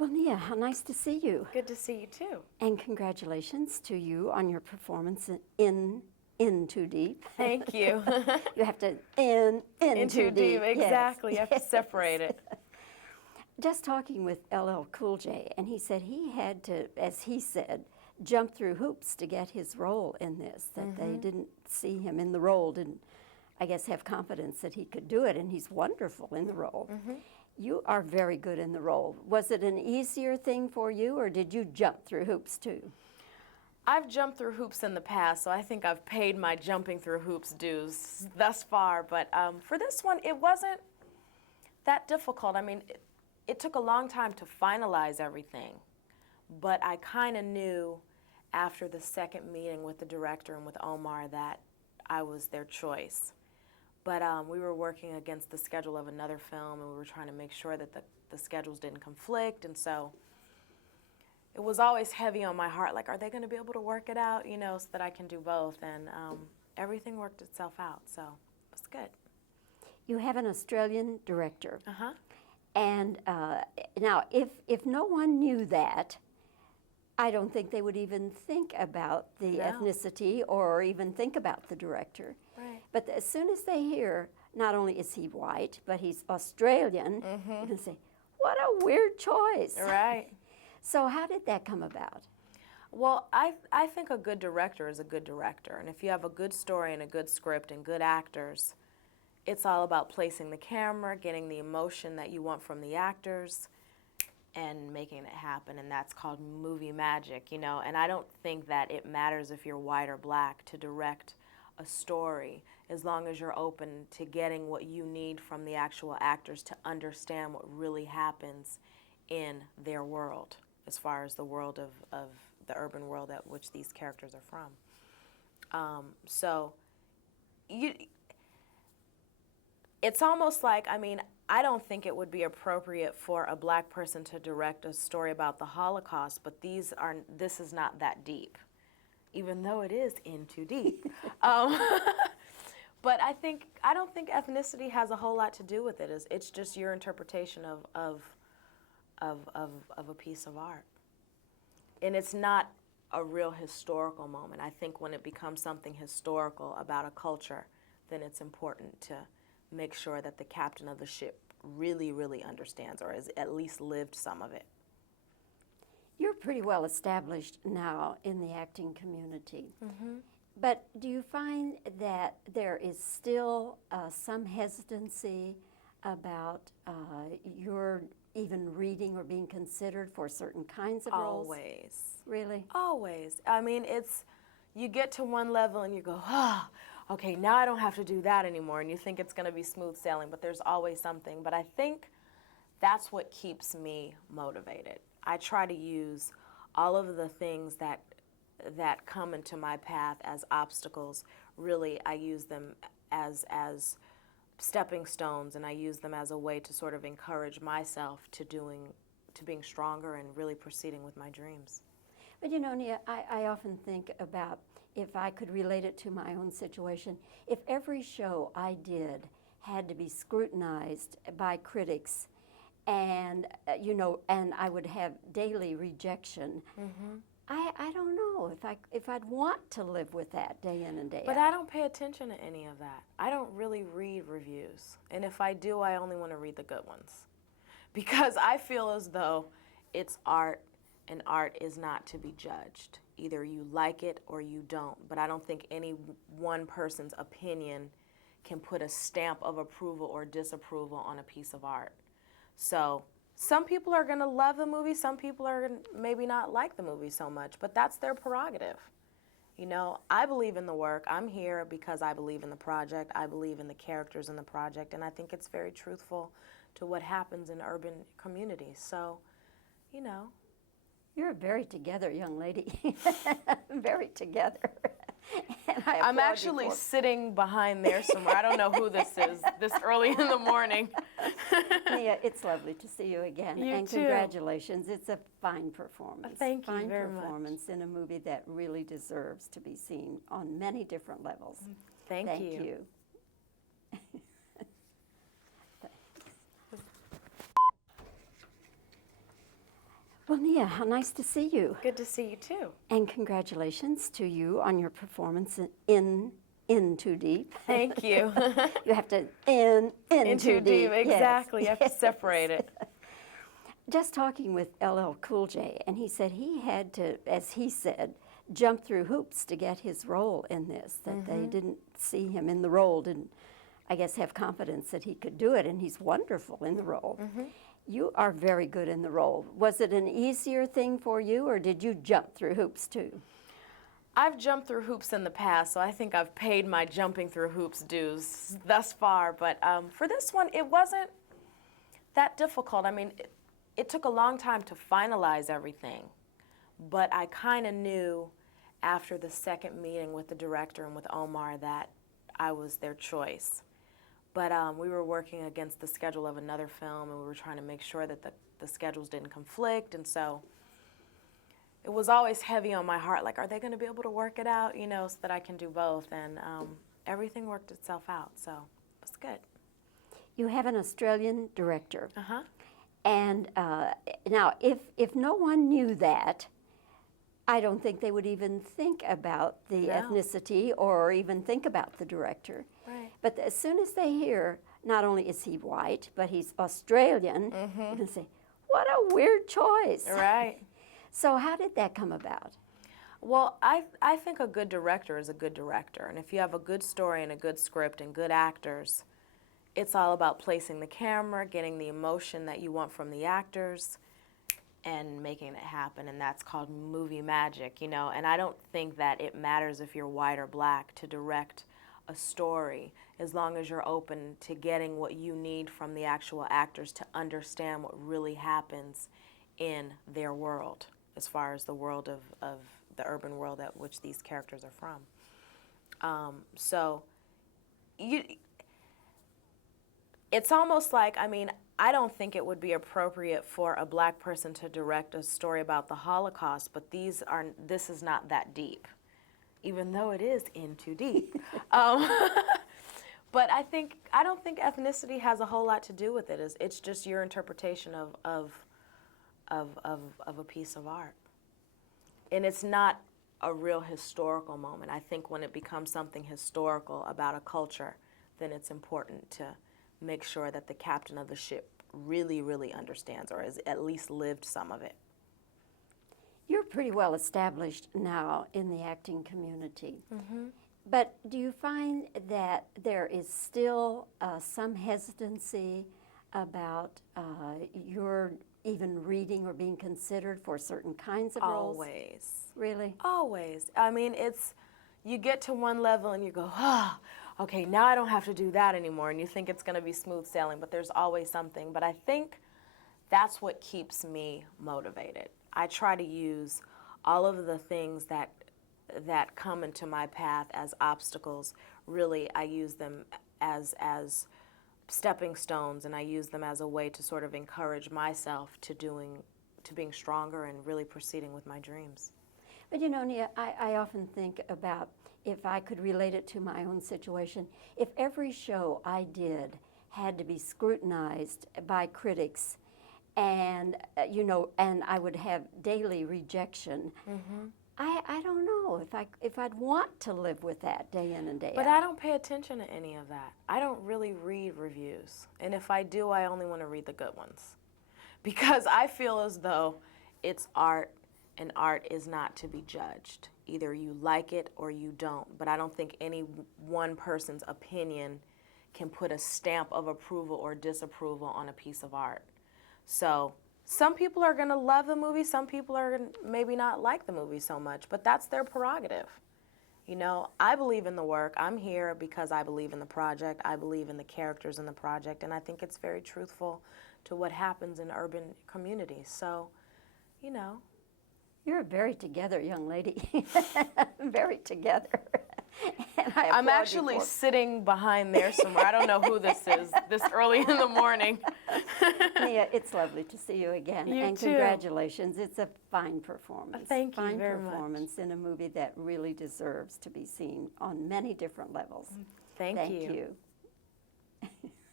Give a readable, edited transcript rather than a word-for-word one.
Well, Nia, how nice to see you. Good to see you too. And congratulations to you on your performance in Too Deep. Thank you. You have to in too deep. Exactly. Yes. You have to separate it. Just talking with LL Cool J, and he said he had to, as he said, jump through hoops to get his role in this, that they didn't see him in the role, didn't, I guess, have confidence that he could do it, and he's wonderful in the role. You are very good in the role. Was it an easier thing for you, or did you jump through hoops too? I've jumped through hoops in the past, so I think I've paid my jumping through hoops dues thus far. But for this one, it wasn't that difficult. I mean, it took a long time to finalize everything, but I kind of knew after the second meeting with the director and with Omar that I was their choice. But we were working against the schedule of another film, and we were trying to make sure that the schedules didn't conflict, and so it was always heavy on my heart, like, are they going to be able to work it out, you know, so that I can do both, and everything worked itself out, so it was good. You have an Australian director. Uh-huh. And now, if no one knew that, I don't think they would even think about the ethnicity or even think about the director. Right. But as soon as they hear, not only is he white, but he's Australian, they're going to say, what a weird choice. Right. So how did that come about? Well, I think a good director is a good director. And if you have a good story and a good script and good actors, it's all about placing the camera, getting the emotion that you want from the actors, and making it happen. And that's called movie magic, you know. And I don't think that it matters if you're white or black to direct a story, as long as you're open to getting what you need from the actual actors to understand what really happens in their world, as far as the world of the urban world at which these characters are from. So it's almost like, I mean, I don't think it would be appropriate for a black person to direct a story about the Holocaust, but this is not that deep, even though it is in too deep. But I don't think ethnicity has a whole lot to do with it. It's just your interpretation of a piece of art. And it's not a real historical moment. I think when it becomes something historical about a culture, then it's important to make sure that the captain of the ship really, really understands, or has at least lived some of it. You're pretty well established now in the acting community. But do you find that there is still some hesitancy about your even reading or being considered for certain kinds of roles? Always. Really? Always. I mean, you get to one level and you go, okay, now I don't have to do that anymore, and you think it's going to be smooth sailing, but there's always something. But I think that's what keeps me motivated. I try to use all of the things that come into my path as obstacles. Really, I use them as stepping stones, and I use them as a way to sort of encourage myself to being stronger and really proceeding with my dreams. But you know, Nia, I often think about, if I could relate it to my own situation, if every show I did had to be scrutinized by critics, and you know, and I would have daily rejection, I don't know if I'd want to live with that day in and day out. But I don't pay attention to any of that. I don't really read reviews. And if I do, I only want to read the good ones. Because I feel as though it's art, and art is not to be judged. Either you like it or you don't. But I don't think any one person's opinion can put a stamp of approval or disapproval on a piece of art. So some people are going to love the movie, some people are maybe not like the movie so much, but that's their prerogative. You know, I believe in the work. I'm here because I believe in the project. I believe in the characters in the project, and I think it's very truthful to what happens in urban communities. So, you know. You're a very together young lady. Very together. And I'm actually sitting behind there somewhere. I don't know who this is this early in the morning. Nia, it's lovely to see you again. You and too. Congratulations. It's a fine performance. Thank you very much. Fine performance in a movie that really deserves to be seen on many different levels. Thank you. Well, Nia, how nice to see you. Good to see you too. And congratulations to you on your performance in Too Deep. Thank you. You have to in Too deep, exactly. Yes. You have to separate it. Just talking with LL Cool J, and he said he had to, as he said, jump through hoops to get his role in this, that they didn't see him in the role, didn't, I guess, have confidence that he could do it, and he's wonderful in the role. You are very good in the role. Was it an easier thing for you, or did you jump through hoops too? I've jumped through hoops in the past, so I think I've paid my jumping through hoops dues thus far. But for this one, it wasn't that difficult. I mean, it took a long time to finalize everything, but I kind of knew after the second meeting with the director and with Omar that I was their choice. But we were working against the schedule of another film, and we were trying to make sure that the schedules didn't conflict, and so it was always heavy on my heart, like, are they going to be able to work it out, you know, so that I can do both, and everything worked itself out, so it was good. You have an Australian director. Uh-huh. And now, if no one knew that, I don't think they would even think about the ethnicity or even think about the director. Right. But as soon as they hear, not only is he white, but he's Australian, they're going to say, what a weird choice. Right. So how did that come about? Well, I think a good director is a good director, and if you have a good story and a good script and good actors, it's all about placing the camera, getting the emotion that you want from the actors, and making it happen, and that's called movie magic, you know. And I don't think that it matters if you're white or black to direct a story, as long as you're open to getting what you need from the actual actors to understand what really happens in their world, as far as the world of the urban world at which these characters are from. So it's almost like, I mean, I don't think it would be appropriate for a black person to direct a story about the Holocaust, but this is not that deep, even though it is in too deep. But I don't think ethnicity has a whole lot to do with it. It's just your interpretation of a piece of art. And it's not a real historical moment. I think when it becomes something historical about a culture, then it's important to make sure that the captain of the ship really, really understands or has at least lived some of it. You're pretty well established now in the acting community. But do you find that there is still some hesitancy about your even reading or being considered for certain kinds of roles? Always. Really? Always. I mean, you get to one level and you go, okay, now I don't have to do that anymore, and you think it's going to be smooth sailing, but there's always something. But I think that's what keeps me motivated. I try to use all of the things that come into my path as obstacles. Really, I use them as stepping stones, and I use them as a way to sort of encourage myself to being stronger and really proceeding with my dreams. But you know, Nia, I often think about, if I could relate it to my own situation, if every show I did had to be scrutinized by critics, and and I would have daily rejection, I don't know if I'd want to live with that day in and day out. But I don't pay attention to any of that. I don't really read reviews, and if I do, I only want to read the good ones, because I feel as though it's art, and art is not to be judged. Either you like it or you don't, but I don't think any one person's opinion can put a stamp of approval or disapproval on a piece of art. So some people are going to love the movie, some people are maybe not like the movie so much, but that's their prerogative. You know, I believe in the work. I'm here because I believe in the project. I believe in the characters in the project, and I think it's very truthful to what happens in urban communities. So, you know. You're a very together young lady. Very together. And I'm actually sitting behind there somewhere. I don't know who this is this early in the morning. Nia, it's lovely to see you again. You and too. Congratulations. It's a fine performance. Thank you fine very much. performance in a movie that really deserves to be seen on many different levels. Thank you. You.